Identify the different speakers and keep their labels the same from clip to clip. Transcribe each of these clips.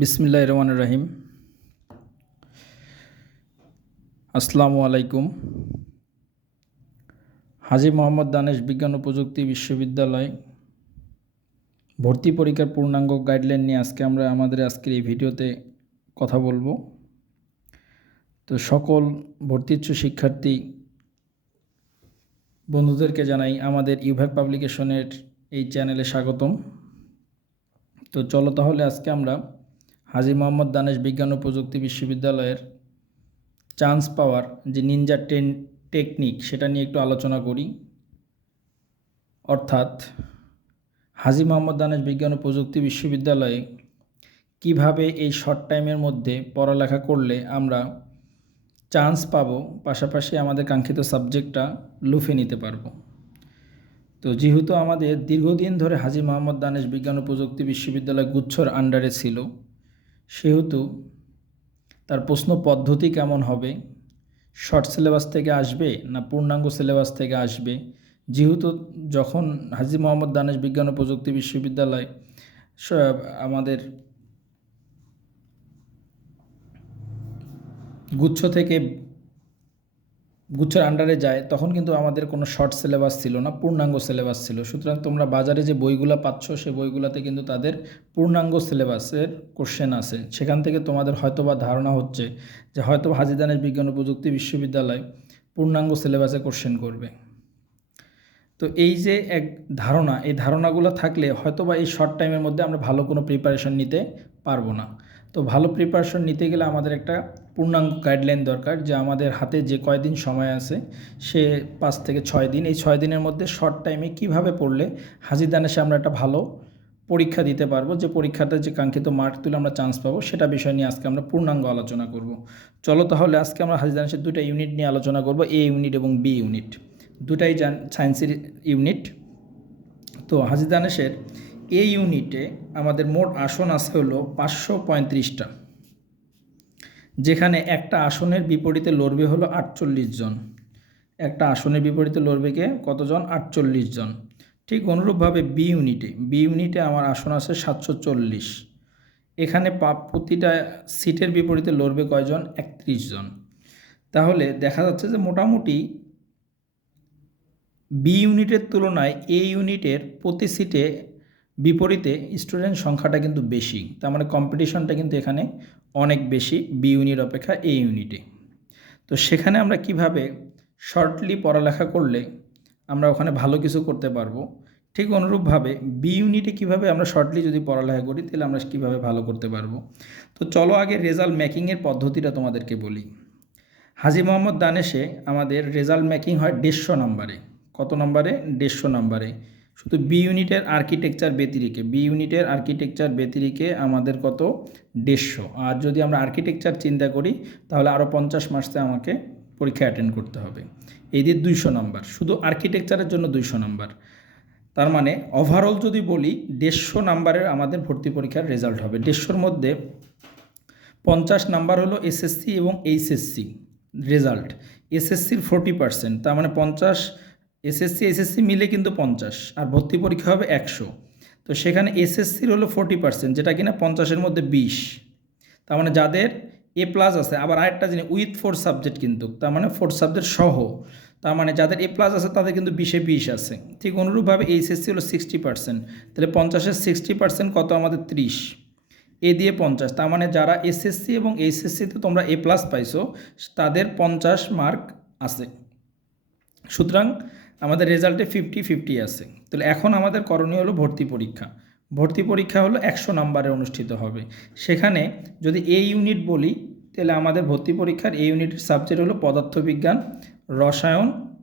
Speaker 1: বিসমিল্লাহ রহমান রাহিম। আসসালামু আলাইকুম। হাজি মোহাম্মদ দানেশ বিজ্ঞান ও প্রযুক্তি বিশ্ববিদ্যালয় ভর্তি পরীক্ষার পূর্ণাঙ্গ গাইডলাইন নিয়ে আজকে আমরা আমাদের আজকের এই ভিডিওতে কথা বলব। তো সকল ভর্তি ইচ্ছু শিক্ষার্থী বন্ধুদেরকে জানাই আমাদের ইউভ্যাক পাবলিকেশনের এই চ্যানেলে স্বাগতম। তো চলো তাহলে আজকে আমরা হাজি মোহাম্মদ দানেশ বিজ্ঞান ও প্রযুক্তি বিশ্ববিদ্যালয়ের চান্স পাওয়ার যে নিনজা টেন টেকনিক, সেটা নিয়ে একটু আলোচনা করি। অর্থাৎ হাজি মোহাম্মদ দানেশ বিজ্ঞান ও প্রযুক্তি বিশ্ববিদ্যালয়ে কীভাবে এই শর্ট টাইমের মধ্যে পড়ালেখা করলে আমরা চান্স পাবো, পাশাপাশি আমাদের কাঙ্ক্ষিত সাবজেক্টটা লুফে নিতে পারব। তো যেহেতু আমাদের দীর্ঘদিন ধরে হাজি মোহাম্মদ দানেশ বিজ্ঞান ও প্রযুক্তি বিশ্ববিদ্যালয় গুচ্ছর আন্ডারে ছিল সেহেতু তার প্রশ্ন পদ্ধতি কেমন হবে? শর্ট সিলেবাস থেকে আসবে না পূর্ণাঙ্গ সিলেবাস থেকে আসবে? যেহেতু যখন হাজি মোহাম্মদ দানেশ বিজ্ঞান ও প্রযুক্তি বিশ্ববিদ্যালয় আমাদের গুচ্ছ থেকে গুচ্ছের আন্ডারে যায়, তখন কিন্তু আমাদের কোনো শর্ট সিলেবাস ছিল না, পূর্ণাঙ্গ সিলেবাস ছিল। সুতরাং তোমরা বাজারে যে বইগুলো পাচ্ছ, সে বইগুলোতে কিন্তু তাদের পূর্ণাঙ্গ সিলেবাসের কোশ্চেন আছে। সেখান থেকে তোমাদের হয়তোবা ধারণা হচ্ছে যে হয়তো হাজিদানের বিজ্ঞান ও প্রযুক্তি বিশ্ববিদ্যালয় পূর্ণাঙ্গ সিলেবাসে কোশ্চেন করবে। তো এই যে এক ধারণা, এই ধারণাগুলো থাকলে হয়তোবা এই শর্ট টাইমের মধ্যে আমরা ভালো কোনো প্রিপারেশন নিতে পারব না। তো ভালো প্রিপারেশন নিতে গেলে আমাদের একটা পূর্ণাঙ্গ গাইডলাইন দরকার যে আমাদের হাতে যে কয়দিন সময় আছে, সে পাঁচ থেকে ছয় দিন, এই ছয় দিনের মধ্যে শর্ট টাইমে কীভাবে পড়লে হাজিদানেসে আমরা একটা ভালো পরীক্ষা দিতে পারব, যে পরীক্ষাতে যে কাঙ্ক্ষিত মার্ক তুলে আমরা চান্স পাবো, সেটা বিষয় নিয়ে আজকে আমরা পূর্ণাঙ্গ আলোচনা করব। চলো তাহলে আজকে আমরা হাজিদানেসের দুটো ইউনিট নিয়ে আলোচনা করব এ ইউনিট এবং বি ইউনিট দুটাই সায়েন্সের ইউনিট তো হাজিদানেশের এই ইউনিটে আমাদের মোট আসন আছে হলো পাঁচশো পঁয়ত্রিশটা, যেখানে একটা আসনের বিপরীতে লড়বে হলো আটচল্লিশ জন। একটা আসনের বিপরীতে লড়বে কে? কতজন? আটচল্লিশ জন। ঠিক অনুরূপভাবে বি ইউনিটে বি ইউনিটে আমার আসন আছে সাতশো চল্লিশ। এখানে পা- প্রতিটা সিটের বিপরীতে লড়বে কয়জন? একত্রিশ জন। তাহলে দেখা যাচ্ছে যে মোটামুটি বি ইউনিটের তুলনায় এ ইউনিটের প্রতি সিটে বিপরীতে স্টুডেন্ট সংখ্যাটা কিন্তু বেশি, তার মানে কম্পিটিশনটা কিন্তু এখানে অনেক বেশি বি ইউনিট অপেক্ষা এ। ইউনিটে তো সেখানে আমরা কীভাবে শর্টলি পড়ালেখা করলে আমরা ওখানে ভালো কিছু করতে পারব, ঠিক অনুরূপভাবে বি ইউনিটে কীভাবে আমরা শর্টলি যদি পড়ালেখা করি, তাহলে আমরা কীভাবে ভালো করতে পারব? তো চলো আগে রেজাল্ট মেকিংয়ের পদ্ধতিটা তোমাদেরকে বলি। হাজি মোহাম্মদ দানেশে আমাদের রেজাল্ট মেকিং হয় দেড়শো নম্বরে কত নম্বরে দেড়শো নম্বরে শুধু বি ইউনিটের আর্কিটেকচার ব্যতিরিকে বি ইউনিটের আর্কিটেকচার ব্যতিরিকে আমাদের কত? দেড়শো। আর যদি আমরা আর্কিটেকচার চিন্তা করি, তাহলে আরও পঞ্চাশ মার্কসে আমাকে পরীক্ষা অ্যাটেন্ড করতে হবে। এই দিয়ে দুইশো নম্বর শুধু আর্কিটেকচারের জন্য দুইশো নম্বর তার মানে ওভারঅল যদি বলি, দেড়শো নাম্বারের আমাদের ভর্তি পরীক্ষার রেজাল্ট হবে। দেড়শোর মধ্যে পঞ্চাশ নাম্বার হলো এসএসসি এবং এইচএসসি রেজাল্ট এসএসসির ফোরটি পার্সেন্ট তার মানে পঞ্চাশ এসএসসি এসএসসি মিলে কিন্তু পঞ্চাশ আর ভর্তি পরীক্ষা হবে একশো। তো সেখানে এসএসসির হলো ফোরটি পার্সেন্ট যেটা কিনা পঞ্চাশের মধ্যে বিশ। তার মানে যাদের এ প্লাস আছে, আবার আরেকটা জিনিস উইথ ফোর সাবজেক্ট কিন্তু, তার মানে ফোর সাবজেক্ট সহ। তার মানে যাদের এ প্লাস আছে, তাদের কিন্তু বিশে বিশ আছে। ঠিক অনুরূপভাবে এইচএসসি হলো সিক্সটি পার্সেন্ট তাহলে পঞ্চাশের সিক্সটি পার্সেন্ট কত? আমাদের ত্রিশ। এ দিয়ে পঞ্চাশ, তার মানে যারা এসএসসি এবং এইচএসসিতে তোমরা এ প্লাস পাইছো, তাদের পঞ্চাশ মার্ক আছে। সুতরাং আমাদের রেজাল্টে ফিফটি ফিফটি আছে। তাহলে এখন আমাদের করণীয় হলো ভর্তি পরীক্ষা। ভর্তি পরীক্ষা হলো একশো নম্বরে অনুষ্ঠিত হবে। সেখানে যদি এ ইউনিট বলি, তাহলে আমাদের ভর্তি পরীক্ষার এ ইউনিটের সাবজেক্ট হলো পদার্থবিজ্ঞান, রসায়ন,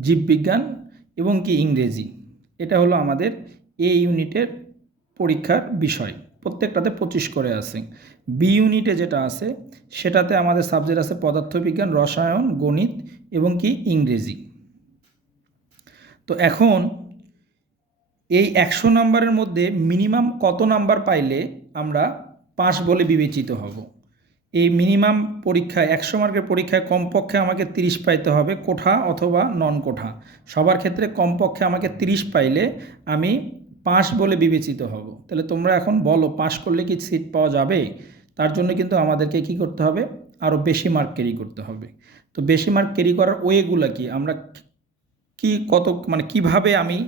Speaker 1: জীববিজ্ঞান এবং কি ইংরেজি। এটা হলো আমাদের এ ইউনিটের পরীক্ষার বিষয়। প্রত্যেকটাতে পঁচিশ করে আছে। বি ইউনিটে যেটা আছে, সেটাতে আমাদের সাবজেক্ট আছে পদার্থবিজ্ঞান, রসায়ন, গণিত এবং কি ইংরেজি। তো এখন এই একশো নাম্বারের মধ্যে মিনিমাম কত নাম্বার পাইলে আমরা পাস বলে বিবেচিত হব? এই মিনিমাম পরীক্ষায়, একশো মার্কের পরীক্ষায় কমপক্ষে আমাকে তিরিশ পাইতে হবে, কোঠা অথবা নন কোঠা। সবার ক্ষেত্রে কমপক্ষে আমাকে তিরিশ পাইলে আমি পাস বলে বিবেচিত হব। তাহলে তোমরা এখন বলো, পাস করলে কি সিট পাওয়া যাবে? তার জন্য কিন্তু আমাদেরকে কি করতে হবে? আরও বেশি মার্ক ক্যারি করতে হবে। তো বেশি মার্ক ক্যারি করার ওয়েগুলো কি? আমরা কি কত মানে কীভাবে আমি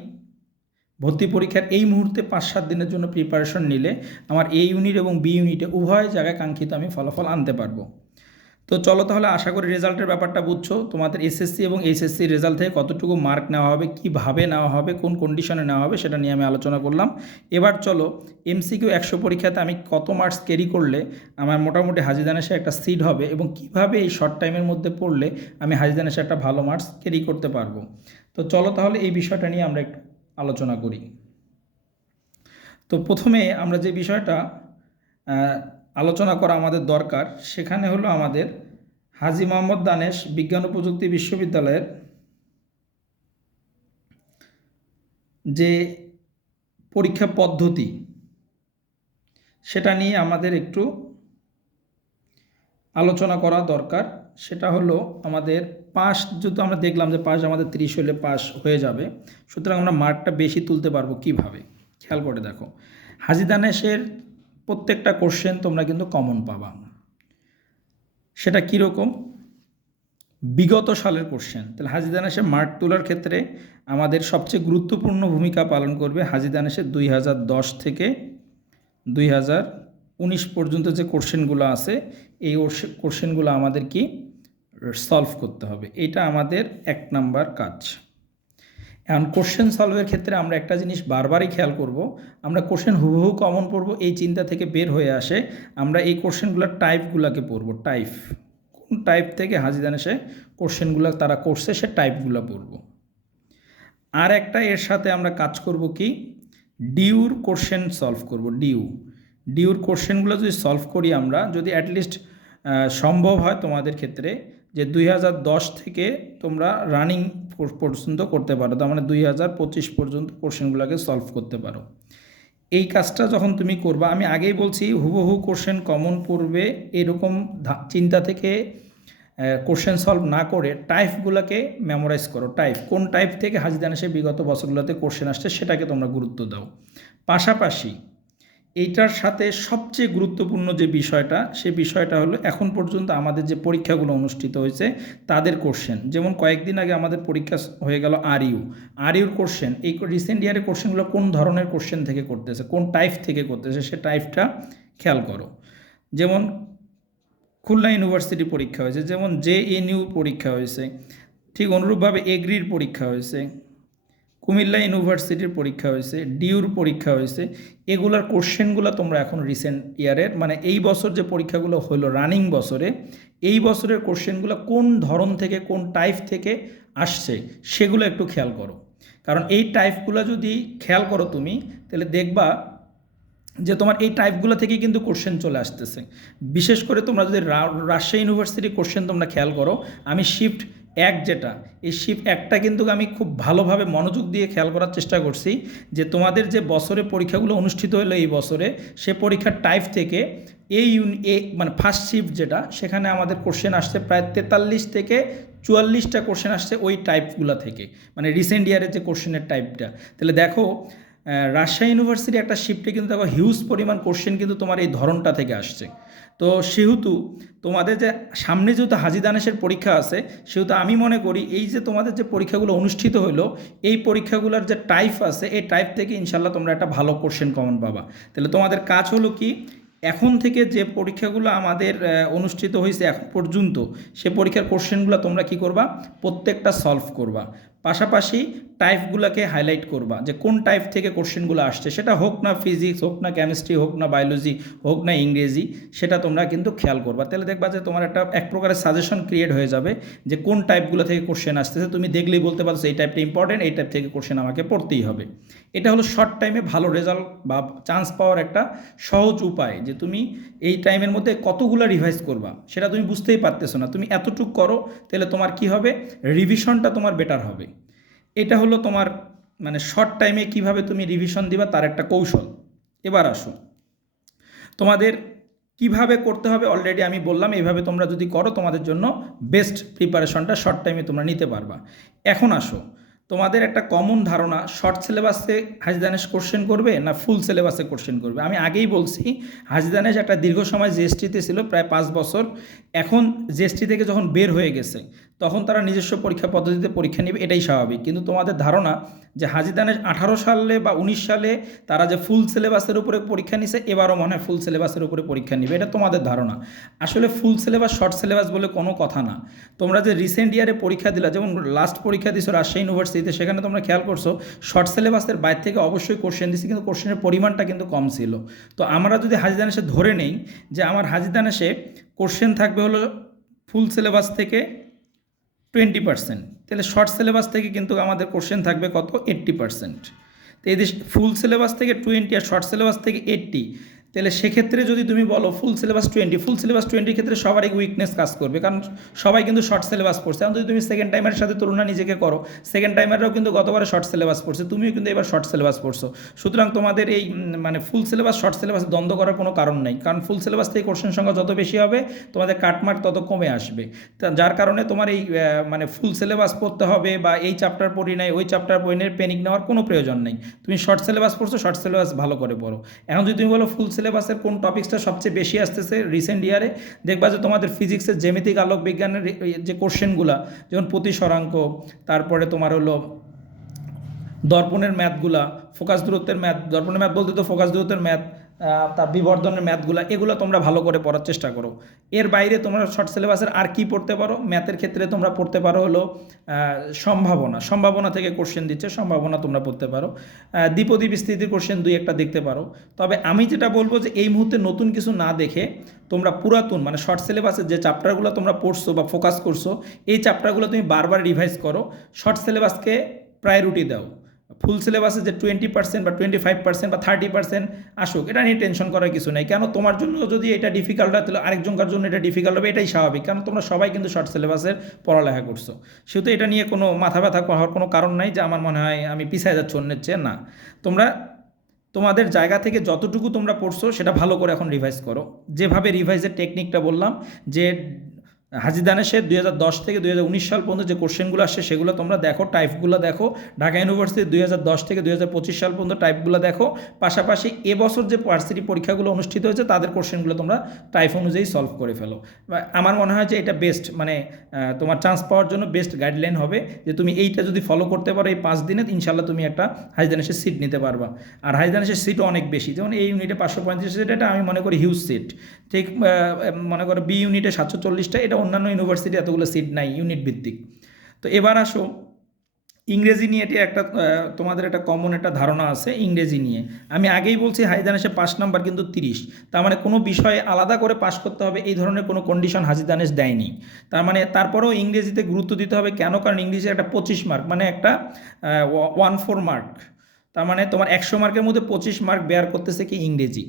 Speaker 1: ভর্তি পরীক্ষার এই মুহূর্তে পাঁচ সাত দিনের জন্য প্রিপারেশন নিলে আমার এ ইউনিট এবং বি ইউনিটে উভয় জায়গায় কাঙ্ক্ষিত আমি ফলাফল আনতে পারব? তো চলো তাহলে আশা করি রেজাল্টের ব্যাপারটা বুঝছ। তোমাদের এসএসসি এবং এইচএসসি রেজাল্ট থেকে কতটুকু মার্ক নেওয়া হবে, কীভাবে নেওয়া হবে, কোন কন্ডিশনে নেওয়া হবে সেটা নিয়ে আমি আলোচনা করলাম। এবার চলো এমসিকিউ একশো পরীক্ষাতে আমি কত মার্কস ক্যারি করলে আমার মোটামুটি হাজিদানেশে একটা সিট হবে এবং কীভাবে এই শর্ট টাইমের মধ্যে পড়লে আমি হাজিদানের হাজিদানেশে একটা ভালো মার্কস ক্যারি করতে পারব। তো চলো তাহলে এই বিষয়টা নিয়ে আমরা একটু আলোচনা করি। তো প্রথমে আমরা যে বিষয়টা আলোচনা করা আমাদের দরকার। সেখানে হলো আমাদের হাজি মোহাম্মদ দানেশ বিজ্ঞান ও প্রযুক্তি বিশ্ববিদ্যালয়ের যে পরীক্ষা পদ্ধতি, সেটা নিয়ে আমাদের একটু আলোচনা করা দরকার। সেটা হলো আমাদের পাস যেহেতু আমরা দেখলাম যে পাস আমাদের তিরিশ হলে পাস হয়ে যাবে, সুতরাং আমরা মার্কটা বেশি তুলতে পারব কীভাবে? খেয়াল করে দেখো। হাজিদানেশের প্রত্যেকটা কোশ্চেন তোমরা কিন্তু কমন পাবা। সেটা কীরকম? বিগত সালের কোশ্চেন তাহলে হাজিদানেশের মার্ক তোলার ক্ষেত্রে আমাদের সবচেয়ে গুরুত্বপূর্ণ ভূমিকা পালন করবে হাজিদানেশের দুই হাজার দশ থেকে দুই হাজার উনিশ পর্যন্ত যে কোশ্চেনগুলো আছে, এই কোশ্চেনগুলো আমাদের কি সলভ করতে হবে। এটা আমাদের এক নাম্বার কাজ। এখন কোশ্চেন সলভের ক্ষেত্রে আমরা একটা জিনিস বারবারই খেয়াল করব। আমরা কোশ্চেন হুবহু কমন পড়ব, এই চিন্তা থেকে বের হয়ে আসে। আমরা এই কোশ্চেনগুলোর টাইপগুলোকে পড়ব টাইপ কোন টাইপ থেকে হাজিদান এসে কোশ্চেনগুলো তারা করছে, সে টাইপগুলো পড়ব। আর একটা এর সাথে আমরা কাজ করব কি? ডিউর কোশ্চেন সলভ করব ডিউ ডিউর কোশ্চেনগুলো যদি সলভ করি আমরা, যদি অ্যাটলিস্ট সম্ভব হয় তোমাদের ক্ষেত্রে যে দুই হাজার দশ থেকে তোমরা রানিং পর্যন্ত করতে পারো। তার মানে দুই হাজার পঁচিশ পর্যন্ত কোশ্চেনগুলোকে সলভ করতে পারো। এই কাজটা যখন তুমি করবা, আমি আগেই বলছি, হুবহু কোশ্চেন কমন পড়বে, এরকম চিন্তা থেকে কোশ্চেন সলভ না করে টাইপগুলোকে মেমোরাইজ করো। টাইপ কোন টাইপ থেকে হাজিদান এসে বিগত বছরগুলোতে কোশ্চেন আসছে সেটাকে তোমরা গুরুত্ব দাও। পাশাপাশি এইটার সাথে সবচেয়ে গুরুত্বপূর্ণ যে বিষয়টা, সে বিষয়টা হলো এখন পর্যন্ত আমাদের যে পরীক্ষাগুলো অনুষ্ঠিত হয়েছে, তাদের কোশ্চেন যেমন কয়েকদিন আগে আমাদের পরীক্ষা হয়ে গেল আর ইউ আর ইউর কোশ্চেন এই রিসেন্ট ইয়ারের কোশ্চেনগুলো কোন ধরনের কোশ্চেন থেকে করতেছে, কোন টাইপ থেকে করতেছে, সে টাইপটা খেয়াল করো। যেমন খুলনা ইউনিভার্সিটি পরীক্ষা হয়েছে, যেমন জে এন ইউ পরীক্ষা হয়েছে, ঠিক অনুরূপভাবে এগ্রির পরীক্ষা হয়েছে কুমিল্লা ইউনিভার্সিটির পরীক্ষা হয়েছে, ডিউর পরীক্ষা হয়েছে। এগুলার কোশ্চেনগুলো তোমরা এখন রিসেন্ট ইয়ারের মানে এই বছর যে পরীক্ষাগুলো হলো রানিং বছরে, এই বছরের কোশ্চেনগুলো কোন ধরন থেকে, কোন টাইপ থেকে আসছে, সেগুলো একটু খেয়াল করো। কারণ এই টাইপগুলো যদি খেয়াল করো তুমি, তাহলে দেখবা যে তোমার এই টাইপগুলো থেকেই কিন্তু কোশ্চেন চলে আসতেছে। বিশেষ করে তোমরা যদি রা- রাজশাহী ইউনিভার্সিটির কোশ্চেন তোমরা খেয়াল করো, আমি শিফট এক যেটা, এই শিফট একটা কিন্তু আমি খুব ভালোভাবে মনোযোগ দিয়ে খেয়াল করার চেষ্টা করছি যে তোমাদের যে বছরে পরীক্ষাগুলো অনুষ্ঠিত হলো এই বছরে, সে পরীক্ষার টাইপ থেকে এই ইউনি এ মানে ফার্স্ট শিফট যেটা, সেখানে আমাদের কোশ্চেন আসছে প্রায় তেতাল্লিশ থেকে চুয়াল্লিশটা কোশ্চেন আসছে ওই টাইপগুলো থেকে মানে রিসেন্ট ইয়ারের যে কোশ্চেনের টাইপটা তাহলে দেখো রাজশাহী ইউনিভার্সিটি একটা শিফটে কিন্তু দেখো হিউজ পরিমাণ কোশ্চেন কিন্তু তোমার এই ধরনটা থেকে আসছে। তো সেহেতু তোমাদের যে সামনে যেহেতু হাজি দানেশের পরীক্ষা আছে, সেহেতু আমি মনে করি এই যে তোমাদের যে পরীক্ষাগুলো অনুষ্ঠিত হলো এই পরীক্ষাগুলোর যে টাইপ আছে, এই টাইপ থেকে ইনশাল্লাহ তোমরা একটা ভালো কোশ্চেন কমন পাবা। তাহলে তোমাদের কাজ হলো কি, এখন থেকে যে পরীক্ষাগুলো আমাদের অনুষ্ঠিত হয়েছে এখন পর্যন্ত, সে পরীক্ষার কোশ্চেনগুলো তোমরা কি করবা? প্রত্যেকটা সলভ করবা। পাশাপাশি টাইপগুলোকে হাইলাইট করবা, যে কোন টাইপ থেকে কোশ্চেনগুলো আসছে, সেটা হোক না ফিজিক্স হোক না কেমিস্ট্রি হোক না বায়োলজি হোক না ইংরেজি, সেটা তোমরা কিন্তু খেয়াল করবা। তাহলে দেখবা যে তোমার একটা, এক প্রকারের সাজেশন ক্রিয়েট হয়ে যাবে, যে কোন টাইপগুলো থেকে কোশ্চেন আসতেছে, তুমি দেখলেই বলতে পারছ এই টাইপটা ইম্পর্টেন্ট এই টাইপ থেকে কোশ্চেন আমাকে পড়তেই হবে। এটা হলো শর্ট টাইমে ভালো রেজাল্ট বা চান্স পাওয়ার একটা সহজ উপায়, যে তুমি এই টাইমের মধ্যে কতগুলো রিভাইজ করবা, সেটা তুমি বুঝতেই পারতেছো না। তুমি এতটুক করো, তাহলে তোমার কি হবে? রিভিশনটা তোমার বেটার হবে। এটা হলো তোমার মানে শর্ট টাইমে কীভাবে তুমি রিভিশন দিবা তার একটা কৌশল। এবার আসো। তোমাদের কীভাবে করতে হবে অলরেডি আমি বললাম, এইভাবে তোমরা যদি করো তোমাদের জন্য বেস্ট প্রিপারেশনটা শর্ট টাইমে তোমরা নিতে পারবা। এখন আসো। তোমাদের একটা কমন ধারণা শর্ট সিলেবাসে হাজিদানেশ কোশ্চেন করবে না ফুল সিলেবাসে কোশ্চেন করবে? আমি আগেই বলছি হাজিদানেশ একটা দীর্ঘ সময় জিএসটিতে ছিল, প্রায় পাঁচ বছর। এখন জিএসটি থেকে যখন বের হয়ে গেছে, তখন তারা নিজস্ব পরীক্ষা পদ্ধতিতে পরীক্ষা নেবে, এটাই স্বাভাবিক। কিন্তু তোমাদের ধারণা যে হাজিদানেশ আঠারো সালে বা উনিশ সালে তারা যে ফুল সিলেবাসের উপরে পরীক্ষা নিছে, এবারও মনে হয় ফুল সিলেবাসের উপরে পরীক্ষা নেবে, এটা তোমাদের ধারণা। আসলে ফুল সিলেবাস শর্ট সিলেবাস বলে কোনো কথা না। তোমরা যে রিসেন্ট ইয়ারে পরীক্ষা দিলা, যেমন লাস্ট পরীক্ষা দিছো, রাজশাহী ইউনিভার্সিটিতে সেখানে তোমরা খেয়াল করছ শর্ট সিলেবাসের বাইরে থেকে অবশ্যই কোশ্চেন দিচ্ছি কিন্তু কোশ্চেনের পরিমাণটা কিন্তু কম ছিল। তো আমরা যদি হাজিদানেশে ধরে নেই যে আমার হাজিদানেশে কোশ্চেন থাকবে হলো ফুল সিলেবাস থেকে টোয়েন্টি পার্সেন্ট তাহলে শর্ট সিলেবাস থেকে কিন্তু আমাদের কোশ্চেন থাকবে কত? এইট্টি পার্সেন্ট তো এই ফুল সিলেবাস থেকে টোয়েন্টি আর শর্ট সিলেবাস থেকে এইট্টি তাহলে সেক্ষেত্রে যদি তুমি বলো full syllabus twenty full syllabus টোয়েন্টির ক্ষেত্রে সবারই উইকনেস কাজ করবে। কারণ সবাই কিন্তু শর্ট সিলেবাস পড়ছে। এখন যদি তুমি সেকেন্ড টাইমের সাথে তুলনা নিজেকে করো সেকেন্ড টাইমাররাও কিন্তু গতবারে শর্ট সিলেবাস পড়ছে, তুমিও কিন্তু এবার শর্ট সিলেবাস পড়ছো। সুতরাং তোমাদের এই মানে ফুল সিলেবাস শর্ট সিলেবাস দ্বন্দ্ব করার কোনো কারণ নেই। কারণ ফুল সিলেবাস থেকে কোশ্চেন সংখ্যা যত বেশি হবে, তোমাদের কাটমার্ক তত কমে আসবে। যার কারণে তোমার এই মানে ফুল সিলেবাস পড়তে হবে বা এই চ্যাপ্টার পড়ি নাই, ওই চ্যাপ্টার পড়ি নাই পেনিক নেওয়ার কোনো প্রয়োজন নেই। তুমি শর্ট সিলেবাস পড়ছো শর্ট সিলেবাস ভালো করে পড়ো। এখন যদি তুমি বলো ফুল সিলেবাসের কোন টপিক্সটা সবচেয়ে বেশি আসতেছে রিসেন্ট ইয়ারে দেখবা যে তোমাদের ফিজিক্সের জ্যামিতিক আলোক বিজ্ঞানের যে কোশ্চেনগুলা যেমন প্রতিসরাঙ্ক তারপরে তোমার হলো দর্পণের ম্যাথগুলা ফোকাস দূরত্বের ম্যাথ দর্পণের ম্যাথ বলতে তো ফোকাস দূরত্বের ম্যাথ তার বিবর্ধনের ম্যাথগুলো, এগুলো তোমরা ভালো করে পড়ার চেষ্টা করো। এর বাইরে তোমরা শর্ট সিলেবাসের আর কি পড়তে পারো? ম্যাথের ক্ষেত্রে তোমরা পড়তে পারো হলো সম্ভাবনা। সম্ভাবনা থেকে কোশ্চেন দিচ্ছে, সম্ভাবনা তোমরা পড়তে পারো। দ্বিপদী বিস্তৃতির কোশ্চেন দুই একটা দেখতে পারো। তবে আমি যেটা বলব যে এই মুহূর্তে নতুন কিছু না দেখে তোমরা পুরাতন মানে শর্ট সিলেবাসের যে চ্যাপ্টারগুলো তোমরা পড়ছো বা ফোকাস করছ, এই চ্যাপ্টারগুলো তুমি বারবার রিভাইজ করো। শর্ট সিলেবাসকে প্রায়োরিটি দাও। ফুল সিলেবাসে যে টোয়েন্টি পার্সেন্ট বা টোয়েন্টি ফাইভ পার্সেন্ট বা থার্টি পার্সেন্ট আসুক, এটা নিয়ে টেনশন করার কিছু নেই। কেন? তোমার জন্য যদি এটা ডিফিকাল্ট হয়, তাহলে আরেকজনকার জন্য এটা ডিফিকাল্ট হবে, এটাই স্বাভাবিক। কারণ তোমরা সবাই কিন্তু শর্ট সিলেবাসের পড়ালেখা করছ। সেহেতু এটা নিয়ে কোনো মাথা ব্যথা হওয়ার কোনো কারণ নাই যে আমার মনে হয় আমি পিছায় যাচ্ছি অন্যের চেয়ে, না। তোমরা তোমাদের জায়গা থেকে যতটুকু তোমরা পড়ছো, সেটা ভালো করে এখন রিভাইজ করো। যেভাবে রিভাইজের টেকনিকটা বললাম, যে হাজি দানেশের দুই হাজার দশ থেকে দুই হাজার উনিশ সাল পর্যন্ত যে কোশ্চেনগুলো আসছে সেগুলো তোমরা দেখো টাইপগুলো দেখো। ঢাকা ইউনিভার্সিটি দুই হাজার দশ থেকে দুই হাজার পঁচিশ সাল পর্যন্ত টাইপগুলো দেখো। পাশাপাশি এবছর যে ভার্সিটি পরীক্ষাগুলো অনুষ্ঠিত হয়েছে, তাদের কোশ্চেনগুলো তোমরা টাইপ অনুযায়ী সলভ করে ফেলো। আমার মনে হয় যে এটা বেস্ট মানে তোমার চান্স পাওয়ার জন্য বেস্ট গাইডলাইন হবে যে তুমি এইটা যদি ফলো করতে পারো এই পাঁচ দিনে ইনশাল্লাহ তুমি একটা হাইদানেশের সিট নিতে পারবা। আর হাইদানেশের সিটও অনেক বেশি। যেমন এই ইউনিটে পাঁচশো পঁয়ত্রিশ সিট এটা আমি মনে করি হিউজ সিট ঠিক মনে করো বি ইউনিটে সাতশো চল্লিশটা, এটা অন্যান্য ইউনিভার্সিটি এতগুলো সিট নাই ইউনিট ভিত্তিক। তো এবার আসো, ইংরেজি নিয়ে এটি একটা তোমাদের একটা কমন একটা ধারণা আছে ইংরেজি নিয়ে। আমি আগেই বলছি হাজিদানেশে পাস নাম্বার কিন্তু তিরিশ। তার মানে কোনো বিষয়ে আলাদা করে পাস করতে হবে, এই ধরনের কোনো কন্ডিশন হাজিদানেশ দেয়নি। তার মানে তারপরেও ইংরেজিতে গুরুত্ব দিতে হবে কেন? কারণ ইংরেজি একটা পঁচিশ মার্ক মানে একটা ওয়ান ফোর মার্ক তার মানে তোমার একশো মার্কের মধ্যে পঁচিশ মার্ক বেয়ার করতেছে কি ইংরেজি।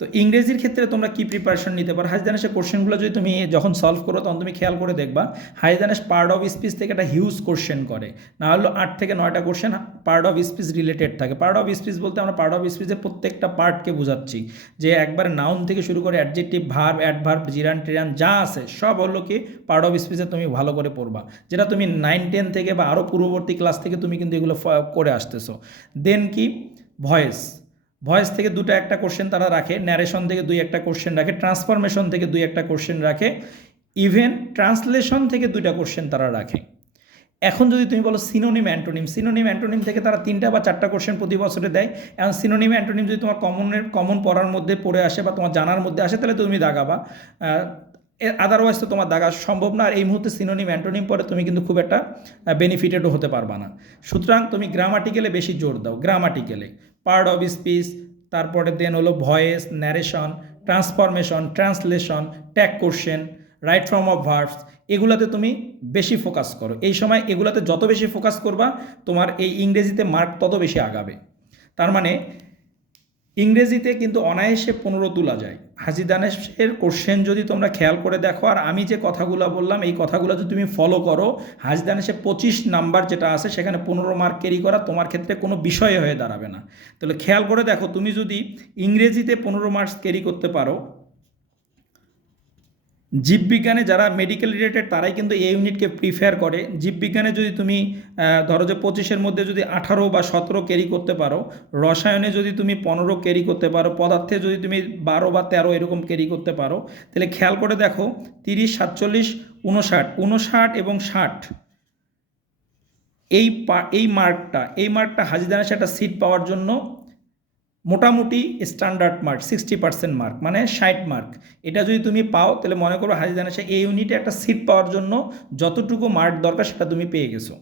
Speaker 1: তো ইংরেজির ক্ষেত্রে তোমরা কি প্রিপারেশন নিতে পারো? হাইজানেসের কোশ্চেনগুলো যদি তুমি যখন সলভ করো, তখন তুমি খেয়াল করে দেখবা হাইজানেস পার্ট অফ স্পিচ থেকে একটা হিউজ কোশ্চেন করে। না হলো আট থেকে নয়টা question part of speech related থাকে। পার্ট অফ স্পিচ বলতে আমরা পার্ট অফ স্পিচের প্রত্যেকটা পার্টকে বোঝাচ্ছি। যে একবার নাউন থেকে শুরু করে অ্যাডজেক্টিভ ভার্ব অ্যাডভার্ব জিরান টিরান যা আছে, সব হলো কি পার্ট অফ স্পিচে তুমি ভালো করে পড়বা। যেটা তুমি নাইন টেন থেকে বা আরও পূর্ববর্তী ক্লাস থেকে তুমি কিন্তু এগুলো করে আসতেছো। দেন কি? ভয়েস ভয়েস থেকে দুটো একটা কোশ্চেন তারা রাখে ন্যারেশন থেকে দুই একটা কোশ্চেন রাখে ট্রান্সফরমেশন থেকে দুই একটা কোশ্চেন রাখে ইভেন ট্রান্সলেশন থেকে দুইটা কোশ্চেন তারা রাখে। এখন যদি তুমি বলো সিনোনিম অ্যান্টোনিম সিনোনিম অ্যান্টোনিম থেকে তারা তিনটা বা চারটা কোশ্চেন প্রতি বছরে দেয় এখন সিনোনিম অ্যান্টোনিম যদি তোমার কমনের কমন পড়ার মধ্যে পড়ে আসে বা তোমার জানার মধ্যে আসে, তাহলে তুমি দাগাবা। আদারওয়াইজ তো তোমার দাগা সম্ভব না, আর এই মুহূর্তে সিনোনিম অ্যান্টোনিম পরে তুমি কিন্তু খুব একটা বেনিফিটেডও হতে পারবা না। সুতরাং তুমি গ্রামাটিক্যালে বেশি জোর দাও গ্রামাটিক্যালে পার্ট অফ স্পিচ তারপরে দেন হলো voice narration transformation translation tag question right form of verbs এগুলাতে তুমি বেশি ফোকাস করো। এই সময় এগুলাতে যত বেশি ফোকাস করবা, তোমার এই ইংরেজিতে মার্ক তত বেশি আগাবে। তার মানে ইংরেজিতে কিন্তু অনায়াসে পনেরো তোলা যায়। হাজি দানেশের কোশ্চেন যদি তোমরা খেয়াল করে দেখো, আর আমি যে কথাগুলো বললাম, এই কথাগুলো যদি তুমি ফলো করো হাজি দানেশে পঁচিশ নাম্বার যেটা আছে, সেখানে পনেরো মার্ক ক্যারি করা তোমার ক্ষেত্রে কোনো বিষয় হয়ে দাঁড়াবে না। তাহলে খেয়াল করে দেখো, তুমি যদি ইংরেজিতে পনেরো মার্কস ক্যারি করতে পারো জীববিজ্ঞানে যারা মেডিকেল রিলেটেড তারাই কিন্তু এই ইউনিটকে প্রিফেয়ার করে। জীববিজ্ঞানে যদি তুমি ধরো যে পঁচিশের মধ্যে যদি আঠারো বা সতেরো ক্যারি করতে পারো, রসায়নে যদি তুমি পনেরো ক্যারি করতে পারো, পদার্থে যদি তুমি বারো বা তেরো এরকম ক্যারি করতে পারো, তাহলে খেয়াল করে দেখো, তিরিশ, সাতচল্লিশ উনষাট উনষাট এবং ষাট। এই পা, এই মার্কটা এই মার্কটা হাজিদানেশে একটা সিট পাওয়ার জন্য মোটামুটি standard mark sixty percent mark মানে ষাট মার্ক এটা যদি তুমি পাও, তাহলে মনে করো হাজি হাজিদানেশে এই ইউনিটে একটা সিট পাওয়ার জন্য যতটুকু মার্ক দরকার সেটা তুমি পেয়ে গেছো।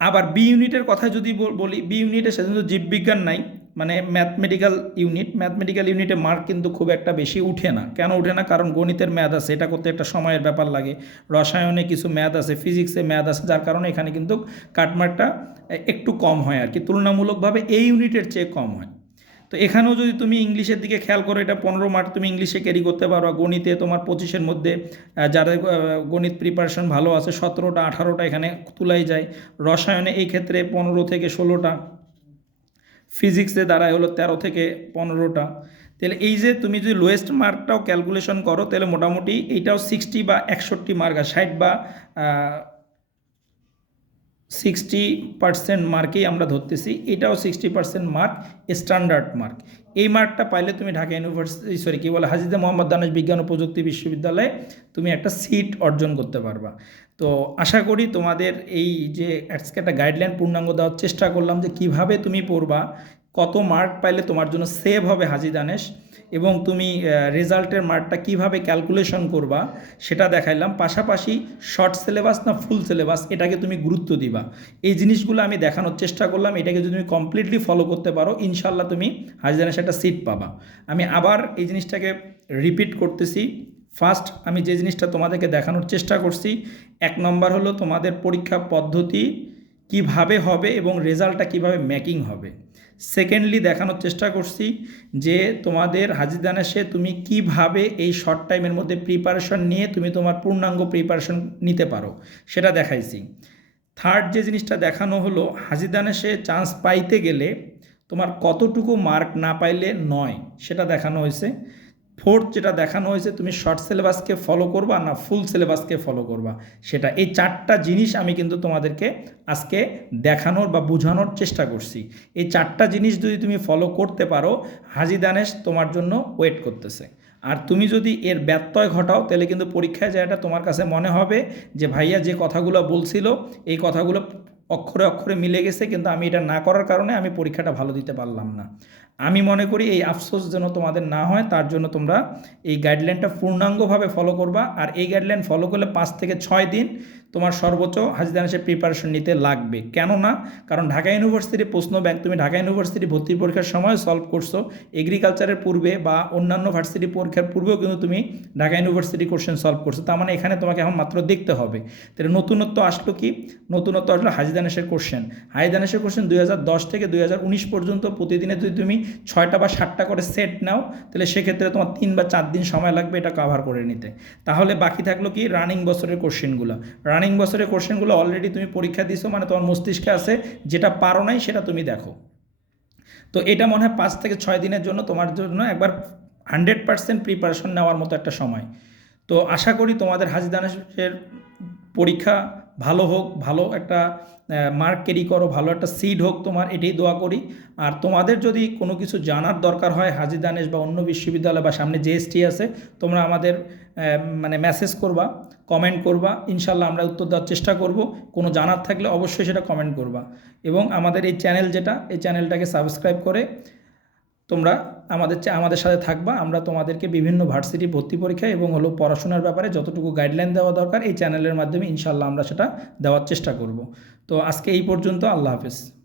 Speaker 1: আবার বি ইউনিটের কথা যদি বল- বি ইউনিটে সেজন্য জীববিজ্ঞান নাই মানে ম্যাথমেটিক্যাল ইউনিট ম্যাথমেটিক্যাল ইউনিটে মার্ক কিন্তু খুব একটা বেশি উঠে না। কেন উঠে না? কারণ গণিতের ম্যাথ আছে, এটা করতে একটা সময়ের ব্যাপার লাগে। রসায়নে কিছু ম্যাথ আছে ফিজিক্সে ম্যাথ আছে, যার কারণে এখানে কিন্তু কাটমার্কটা একটু কম হয় আর কি। তুলনামূলকভাবে এই ইউনিটের চেয়ে কম হয়। তো এখানেও যদি তুমি ইংলিশের দিকে খেয়াল করো, এটা পনেরো মার্ক তুমি ইংলিশে ক্যারি করতে পারো। গণিতে তোমার পঁচিশের মধ্যে যাদের গণিত প্রিপারেশন ভালো আছে, সতেরোটা, আঠারোটা এখানে তুলাই যায়। রসায়নে এই ক্ষেত্রে পনেরো থেকে ষোলোটা। ফিজিক্সে দাঁড়ায় হলো তেরো থেকে পনেরোটা। তাহলে এই যে তুমি যদি লোয়েস্ট মার্কটাও ক্যালকুলেশন করো, তাহলে মোটামুটি এইটাও সিক্সটি বা একষট্টি মার্ক আর ষাট বা সিক্সটি পার্সেন্ট মার্কেই আমরা ধরতেছি, এটাও sixty percent mark standard mark এই মার্কটা পাইলে তুমি ঢাকা ইউনিভার্সিটি সরি কী বলে, হাজিদে মোহাম্মদ দানেশ বিজ্ঞান ও প্রযুক্তি বিশ্ববিদ্যালয়ে তুমি একটা সিট অর্জন করতে পারবা। তো আশা করি তোমাদের এই যে আজকে একটা গাইডলাইন পূর্ণাঙ্গ দেওয়ার চেষ্টা করলাম যে কীভাবে তুমি পড়বা, কত মার্ক পাইলে তোমার জন্য সেভ হবে হাজি দানেশ। এবং তুমি রেজাল্টের মার্কটা কীভাবে ক্যালকুলেশন করবা সেটা দেখাইলাম। পাশাপাশি শর্ট সিলেবাস না ফুল সিলেবাস, এটাকে তুমি গুরুত্ব দিবা। এই জিনিসগুলো আমি দেখানোর চেষ্টা করলাম। এটাকে যদি তুমি কমপ্লিটলি ফলো করতে পারো ইনশাল্লাহ তুমি হাজিদানের একটা সিট পাবা। আমি আবার এই জিনিসটাকে রিপিট করতেছি। ফার্স্ট আমি যে জিনিসটা তোমাদেরকে দেখানোর চেষ্টা করছি, এক নম্বর হলো তোমাদের পরীক্ষা পদ্ধতি কীভাবে হবে এবং রেজাল্টটা কীভাবে মেকিং হবে। সেকেন্ডলি দেখানোর চেষ্টা করছি যে তোমাদের হাজিদানেশে তুমি কীভাবে এই শর্ট টাইমের মধ্যে প্রিপারেশন নিয়ে তুমি তোমার পূর্ণাঙ্গ প্রিপারেশন নিতে পারো, সেটা দেখাইছি। থার্ড যে জিনিসটা দেখানো হলো হাজিদানেশে চান্স পাইতে গেলে তোমার কতটুকু মার্ক না পাইলে নয়, সেটা দেখানো হয়েছে। ফোর্থ যেটা দেখানো হয়েছে, তুমি শর্ট সিলেবাসকে ফলো করবা না ফুল সিলেবাসকে ফলো করবা? সেটা এই চারটা জিনিস আমি কিন্তু তোমাদেরকে আজকে দেখানোর বা বোঝানোর চেষ্টা করছি। এই চারটা জিনিস যদি তুমি ফলো করতে পারো, হাজি দানেশ তোমার জন্য ওয়েট করতেছে। আর তুমি যদি এর ব্যত্যয় ঘটাও, তাহলে কিন্তু পরীক্ষায় যাওয়াটা তোমার কাছে মনে হবে যে, ভাইয়া যে কথাগুলো বলছিল, এই কথাগুলো অক্ষরে অক্ষরে মিলে গেছে, কিন্তু আমি এটা না করার কারণে আমি পরীক্ষাটা ভালো দিতে পারলাম না। আমি মনে করি এই আফসোস যেন তোমাদের না হয়, তার জন্য তোমরা এই গাইডলাইনটা পূর্ণাঙ্গভাবে ফলো করবা। আর এই গাইডলাইন ফলো করলে পাঁচ থেকে ছয় দিন তোমার সর্বোচ্চ হাজিদান হাজিদানেসের প্রিপারেশন নিতে লাগবে। কেন না কারণ ঢাকা ইউনিভার্সিটির প্রশ্ন ব্যাংক তুমি ঢাকা ইউনিভার্সিটি ভর্তি পরীক্ষার সময় সলভ করছ এগ্রিকালচারের পূর্বে বা অন্যান্য ভার্সিটি পরীক্ষার পূর্বেও কিন্তু তুমি ঢাকা ইউনিভার্সিটি কোশ্চেন সলভ করছ। তার মানে এখানে তোমাকে এখন মাত্র দেখতে হবে। তাহলে নতুনত্ব আসলো কি? নতুনত্ব আসলো হাজিদানেসের কোশ্চেন হাজিদানেসের কোশ্চেন দুই হাজার দশ থেকে দুই হাজার উনিশ পর্যন্ত প্রতিদিনে যদি তুমি ছয়টা বা সাতটা করে সেট নাও, তাহলে সেক্ষেত্রে তোমার তিন বা চার দিন সময় লাগবে এটা কাভার করে নিতে। তাহলে বাকি থাকল কি? রানিং বছরের কোশ্চেনগুলো রানিং বছরের কোশ্চেনগুলো অলরেডি তুমি পরীক্ষা দিছো মানে তোমার মস্তিষ্কে আছে, যেটা পারো নাই সেটা তুমি দেখো। তো এটা মনে হয় পাঁচ থেকে ছয় দিনের জন্য তোমার জন্য একবার হান্ড্রেড পার্সেন্ট প্রিপারেশন নেওয়ার মতো একটা সময়। তো আশা করি তোমাদের হাজিদানের পরীক্ষা ভালো হোক, ভালো একটা মার্ক ক্যারি করো, ভালো একটা সিড হোক তোমার, এটাই দোয়া করি। আর তোমাদের যদি কোনো কিছু জানার দরকার হয়, হাজি দানেশ বা অন্য বিশ্ববিদ্যালয় বা সামনে জিএসটি আছে, তোমরা আমাদের মানে মেসেজ করবা কমেন্ট করবা, ইনশাল্লাহ আমরা উত্তর দেওয়ার চেষ্টা করব। কোনো জানার থাকলে অবশ্যই সেটা কমেন্ট করবা। এবং আমাদের এই চ্যানেল যেটা, এই চ্যানেলটাকে সাবস্ক্রাইব করে তোমরা আমাদের চেয়ে আমাদের সাথে থাকবা। আমরা তোমাদেরকে বিভিন্ন ভার্সিটি ভর্তি পরীক্ষা এবং হলো পড়াশোনার ব্যাপারে যতটুকু গাইডলাইন দেওয়া দরকার, এই চ্যানেলের মাধ্যমে ইনশাল্লাহ আমরা সেটা দেওয়ার চেষ্টা করব। তো আজকে এই পর্যন্ত, আল্লাহ হাফেজ।